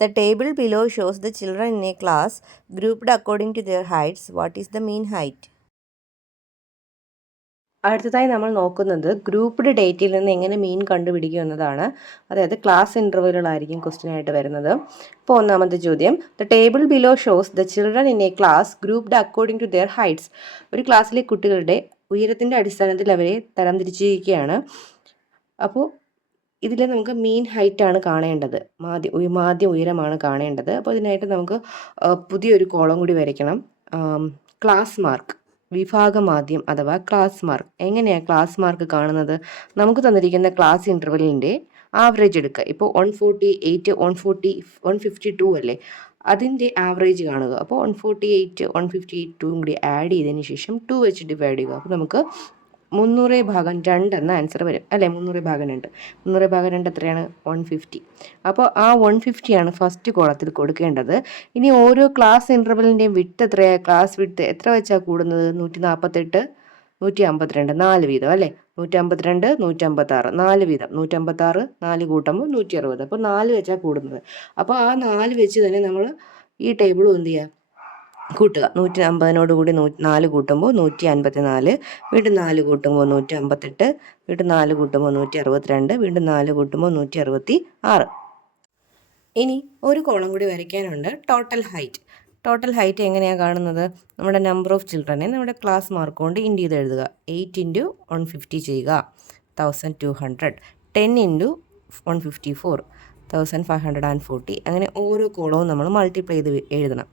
The table below shows the children in a class grouped according to their heights. What is the mean height? അടുത്തതായി നമ്മൾ നോക്കുന്നത് grouped ഡേറ്റയിൽ നിന്ന് എങ്ങനെ മീൻ കണ്ടുപിടിക്കും എന്നതാണ്. അതായത് ക്ലാസ് ഇൻ്റർവെലുകളായിരിക്കും ക്വസ്റ്റ്യൻ ആയിട്ട് വരുന്നത്. ഇപ്പോൾ ഒന്നാമത്തെ ചോദ്യം, the table below shows the children in a class grouped according to their heights. ഒരു ക്ലാസ്സിലെ കുട്ടികളുടെ ഉയരത്തിൻ്റെ അടിസ്ഥാനത്തിൽ അവരെ തരംതിരിച്ചിരിക്കുകയാണ്. അപ്പോൾ ഇതിൽ നമുക്ക് മീൻ ഹൈറ്റ് ആണ് കാണേണ്ടത്, മാധ്യ ഉയരമാണ് കാണേണ്ടത്. അപ്പോൾ ഇതിനായിട്ട് നമുക്ക് പുതിയൊരു കോളം കൂടി വരയ്ക്കണം. ക്ലാസ് മാർക്ക്, വിഭാഗമാദ്യം അഥവാ ക്ലാസ് മാർക്ക്. എങ്ങനെയാണ് ക്ലാസ് മാർക്ക് കാണുന്നത്? നമുക്ക് തന്നിരിക്കുന്ന ക്ലാസ് ഇൻ്റർവെല്ലിൻ്റെ ആവറേജ് എടുക്കുക. ഇപ്പോൾ 148 152 അല്ലേ, അതിൻ്റെ ആവറേജ് കാണുക. അപ്പോൾ 148 158 കൂടി ആഡ് ചെയ്തതിന് ശേഷം 2 വെച്ച് ഡിവൈഡ് ചെയ്യുക. അപ്പോൾ നമുക്ക് 300/2 എന്ന ആൻസർ വരും അല്ലേ. 300/2 300/2 എത്രയാണ്? 150. അപ്പോൾ ആ 150 ആണ് ഫസ്റ്റ് കോളത്തിൽ കൊടുക്കേണ്ടത്. ഇനി ഓരോ ക്ലാസ് ഇൻ്റർവെല്ലിൻ്റെയും വിട്ട് എത്രയാണ്? ക്ലാസ് വിട്ട് എത്ര വെച്ചാണ് കൂടുന്നത്? 148 152 4 വീതം അല്ലേ. 152 156 4 വീതം. 156 4 കൂട്ടുമ്പോൾ 160. അപ്പോൾ 4 വെച്ചാണ് കൂടുന്നത്. അപ്പോൾ ആ 4 വെച്ച് തന്നെ നമ്മൾ ഈ ടേബിളും എന്ത് ചെയ്യുക? കൂട്ടുക. 150 കൂടി 4 കൂട്ടുമ്പോൾ 154, വീണ്ടും 4 കൂട്ടുമ്പോൾ 158, വീണ്ടും 4 കൂട്ടുമ്പോൾ 162, വീണ്ടും 4 കൂട്ടുമ്പോൾ 166. ഇനി ഒരു കോളം കൂടി വരയ്ക്കാനുണ്ട്, ടോട്ടൽ ഹൈറ്റ്. ടോട്ടൽ ഹൈറ്റ് എങ്ങനെയാണ് കാണുന്നത്? നമ്മുടെ നമ്പർ ഓഫ് ചിൽഡ്രനെ നമ്മുടെ ക്ലാസ് മാർക്ക് കൊണ്ട് ഇൻഡ് ചെയ്ത് എഴുതുക. 8 × 150 ചെയ്യുക, 1200. 10 × 154 1540. അങ്ങനെ ഓരോ കോളവും നമ്മൾ മൾട്ടിപ്ലൈ ചെയ്ത് എഴുതണം.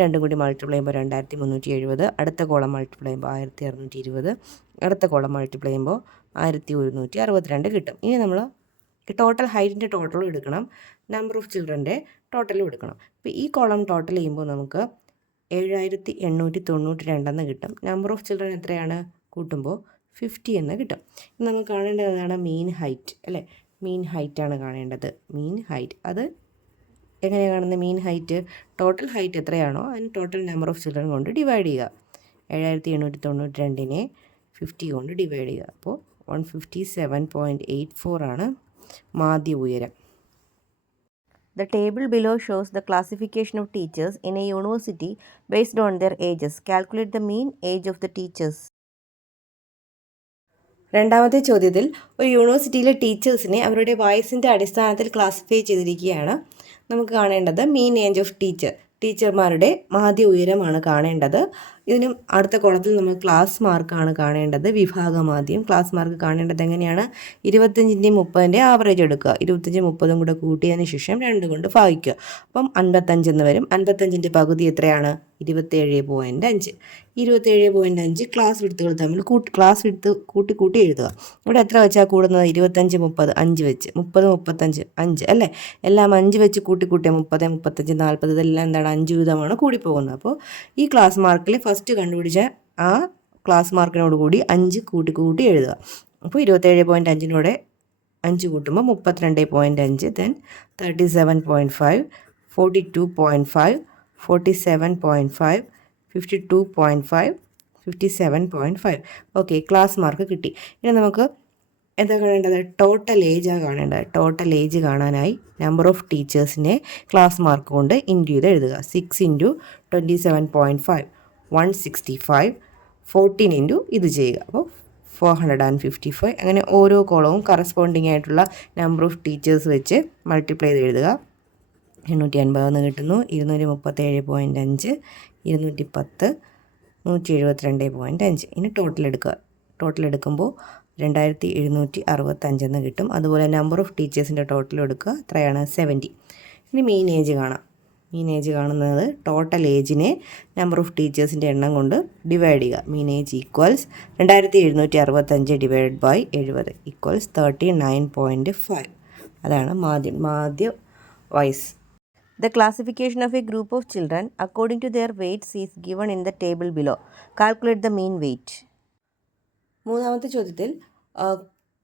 രണ്ടും കൂടി മൾട്ടിപ്ലൈ ചെയ്യുമ്പോൾ 2370. അടുത്ത കോളം മൾട്ടിപ്ലൈ ചെയ്യുമ്പോൾ 1620. അടുത്ത കോളം മൾട്ടിപ്ലൈ ചെയ്യുമ്പോൾ 1162 കിട്ടും. ഇനി നമ്മൾ ടോട്ടൽ ഹൈറ്റിൻ്റെ ടോട്ടലും എടുക്കണം, നമ്പർ ഓഫ് ചിൽഡ്രൻ്റെ ടോട്ടലും എടുക്കണം. ഇപ്പോൾ ഈ കോളം ടോട്ടൽ ചെയ്യുമ്പോൾ നമുക്ക് 7892 എന്ന് കിട്ടും. നമ്പർ ഓഫ് ചിൽഡ്രൻ എത്രയാണ്? കൂട്ടുമ്പോൾ 50 എന്ന് കിട്ടും. നമുക്ക് കാണേണ്ടതാണ് മീൻ ഹൈറ്റ് അല്ലേ. മീൻ ഹൈറ്റാണ് കാണേണ്ടത്. മീൻ ഹൈറ്റ് അത് എങ്ങനെയാണ് കാണുന്നത്? മീൻ ഹൈറ്റ് ടോട്ടൽ ഹൈറ്റ് എത്രയാണോ അതിന് ടോട്ടൽ നമ്പർ ഓഫ് ചിൽഡ്രൻ കൊണ്ട് ഡിവൈഡ് ചെയ്യുക. 7892നെ 50 കൊണ്ട് ഡിവൈഡ് ചെയ്യുക. അപ്പോൾ 157.84 ആണ് മാധ്യ ഉയരം. The table below shows the classification of teachers in a university based on their ages. Calculate the mean age of the teachers. രണ്ടാമത്തെ ചോദ്യത്തിൽ ഒരു യൂണിവേഴ്സിറ്റിയിലെ ടീച്ചേഴ്സിനെ അവരുടെ വയസ്സിൻ്റെ അടിസ്ഥാനത്തിൽ ക്ലാസിഫൈ ചെയ്തിരിക്കുകയാണ്. നമുക്ക് കാണേണ്ടത് മീൻ ഏജ് ഓഫ് ടീച്ചർമാരുടെ മാധ്യ ഉയരമാണ് കാണേണ്ടത്. ഇതിനും അടുത്ത കോളത്തിൽ നമ്മൾ ക്ലാസ് മാർക്കാണ് കാണേണ്ടത്, വിഭാഗമാദ്യം. ക്ലാസ് മാർക്ക് കാണേണ്ടത് എങ്ങനെയാണ്? 25ൻ്റെയും 30ൻ്റെയും ആവറേജ് എടുക്കുക. 25 30 കൂടെ കൂട്ടിയതിന് ശേഷം 2 കൊണ്ട് ഭാഗിക്കുക. അപ്പം 55 എന്ന് വരും. 55ൻ്റെ പകുതി എത്രയാണ്? 27.5. 27.5 ക്ലാസ് വിഡ്ത്തുകൾ തമ്മിൽ കൂട്ടി എഴുതുക. ഇവിടെ എത്ര വെച്ചാൽ കൂടുന്നത്? 25 30 5 വെച്ച്. 30 35 5 അല്ലേ. എല്ലാം 5 വെച്ച് കൂട്ടിയ 30 35 40 ഇതെല്ലാം എന്താണ്? 5 വീതമാണ് കൂടിപ്പോകുന്നത്. അപ്പോൾ ഈ ക്ലാസ് മാർക്കിൽ ഫസ്റ്റ് കണ്ടുപിടിച്ച ആ ക്ലാസ് മാർക്കിനോട് കൂടി 5 കൂട്ടി എഴുതുക. അപ്പോൾ 27.5 5 കൂട്ടുമ്പോൾ 32.5, ദെൻ 37.5, 42.5, 47.5, 52.5, 57.5. ഓക്കെ, ക്ലാസ് മാർക്ക് കിട്ടി. ഇനി നമുക്ക് എന്താ കാണേണ്ടത്? ടോട്ടൽ ഏജാണ് കാണേണ്ടത്. ടോട്ടൽ ഏജ് കാണാനായി നമ്പർ ഓഫ് ടീച്ചേഴ്സിനെ ക്ലാസ് മാർക്ക് കൊണ്ട് ഇൻറ്റു ചെയ്ത് എഴുതുക. 6 × 27.5 165, 14 × ഇത് ചെയ്യുക. അപ്പോൾ 455. അങ്ങനെ ഓരോ കോളവും കറസ്പോണ്ടിങ് ആയിട്ടുള്ള നമ്പർ ഓഫ് ടീച്ചേഴ്സ് വെച്ച് മൾട്ടിപ്ലൈ ചെയ്ത് എഴുതുക. 850 കിട്ടുന്നു. 237.5, 210, 172.5. ഇനി ടോട്ടൽ എടുക്കുക. ടോട്ടൽ എടുക്കുമ്പോൾ 2765 എന്ന് കിട്ടും. അതുപോലെ നമ്പർ ഓഫ് ടീച്ചേഴ്സിൻ്റെ ടോട്ടൽ എടുക്കുക. എത്രയാണ്? 70. ഇനി മീൻ ഏജ് കാണാം. മീൻ ഏജ് കാണുന്നത് ടോട്ടൽ ഏജിനെ നമ്പർ ഓഫ് ടീച്ചേഴ്സിൻ്റെ എണ്ണം കൊണ്ട് ഡിവൈഡ് ചെയ്യുക. Mean age equals 2765 divide by 70 equals 39.5. അതാണ് മാധ്യ വയസ്സ്. The classification of a group of children according to their weights is given in the table below. Calculate the mean weight. മൂന്നാമത്തെ ചോദ്യത്തിൽ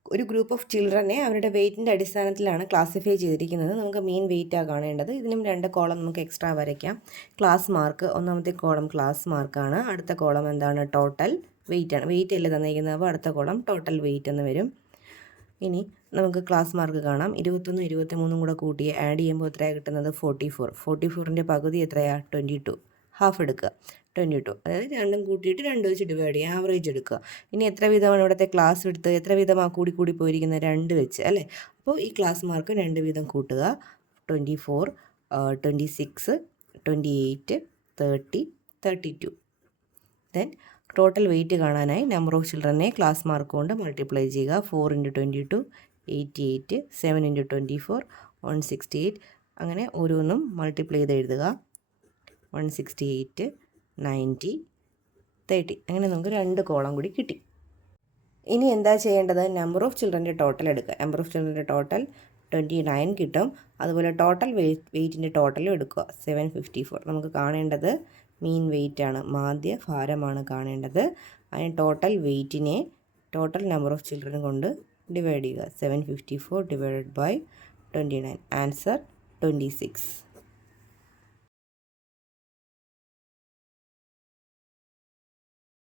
ഒരു ഗ്രൂപ്പ് ഓഫ് ചിൽഡ്രനെ അവരുടെ വെയ്റ്റിൻ്റെ അടിസ്ഥാനത്തിലാണ് ക്ലാസിഫൈ ചെയ്തിരിക്കുന്നത്. നമുക്ക് മീൻ വെയ്റ്റാണ് കാണേണ്ടത്. ഇതിനും 2 കോളം നമുക്ക് എക്സ്ട്രാ വരയ്ക്കാം. ക്ലാസ് മാർക്ക്, ഒന്നാമത്തെ കോളം ക്ലാസ് മാർക്കാണ്. അടുത്ത കോളം എന്താണ്? ടോട്ടൽ വെയ്റ്റ് ആണ്. വെയ്റ്റ് അല്ലേ തന്നിരിക്കുന്നത്, അപ്പോൾ അടുത്ത കോളം ടോട്ടൽ വെയ്റ്റ് എന്ന് വരും. ഇനി നമുക്ക് ക്ലാസ് മാർക്ക് കാണാം. 21 23 കൂടെ കൂട്ടി ആഡ് ചെയ്യുമ്പോൾ എത്രയാണ് കിട്ടുന്നത്? 44. 44ൻ്റെ പകുതി എത്രയാണ്? 22. ഹാഫ് എടുക്കുക. 22, അതായത് രണ്ടും കൂട്ടിയിട്ട് 2 വെച്ച് ഡിവൈഡ് ചെയ്യുക, ആവറേജ് എടുക്കുക. ഇനി എത്ര വീതമാണ് ഇവിടുത്തെ ക്ലാസ് എടുത്ത് എത്ര വീതമാണ് കൂടി പോയിരിക്കുന്നത്? 2 വെച്ച് അല്ലേ. അപ്പോൾ ഈ ക്ലാസ് മാർക്ക് 2 വീതം കൂട്ടുക. 24, 26, 28, 30, 32. ദെൻ ടോട്ടൽ വെയിറ്റ് കാണാനായി നമ്പർ ഓഫ് ചിൽഡ്രനെ ക്ലാസ് മാർക്ക് കൊണ്ട് മൾട്ടിപ്ലൈ ചെയ്യുക. 4 × 22 88, 7 × 24 168. അങ്ങനെ ഓരോന്നും മൾട്ടിപ്ലൈ ചെയ്ത് എഴുതുക. 168, 90, 30. അങ്ങനെ നമുക്ക് 2 കോളം കൂടി കിട്ടി. ഇനി എന്താ ചെയ്യേണ്ടത്? നമ്പർ ഓഫ് ചിൽഡ്രൻ്റെ ടോട്ടൽ എടുക്കുക. നമ്പർ ഓഫ് ചിൽഡ്രൻ്റെ ടോട്ടൽ 29 കിട്ടും. അതുപോലെ ടോട്ടൽ വെയിറ്റിൻ്റെ ടോട്ടലും എടുക്കുക. 754. നമുക്ക് കാണേണ്ടത് മീൻ വെയിറ്റ് ആണ്, മാധ്യ ഭാരമാണ് കാണേണ്ടത്. അതിന് ടോട്ടൽ വെയിറ്റിനെ ടോട്ടൽ നമ്പർ ഓഫ് ചിൽഡ്രൻ കൊണ്ട് ഡിവൈഡ് ചെയ്യുക. 754 / 29. ആൻസർ 26.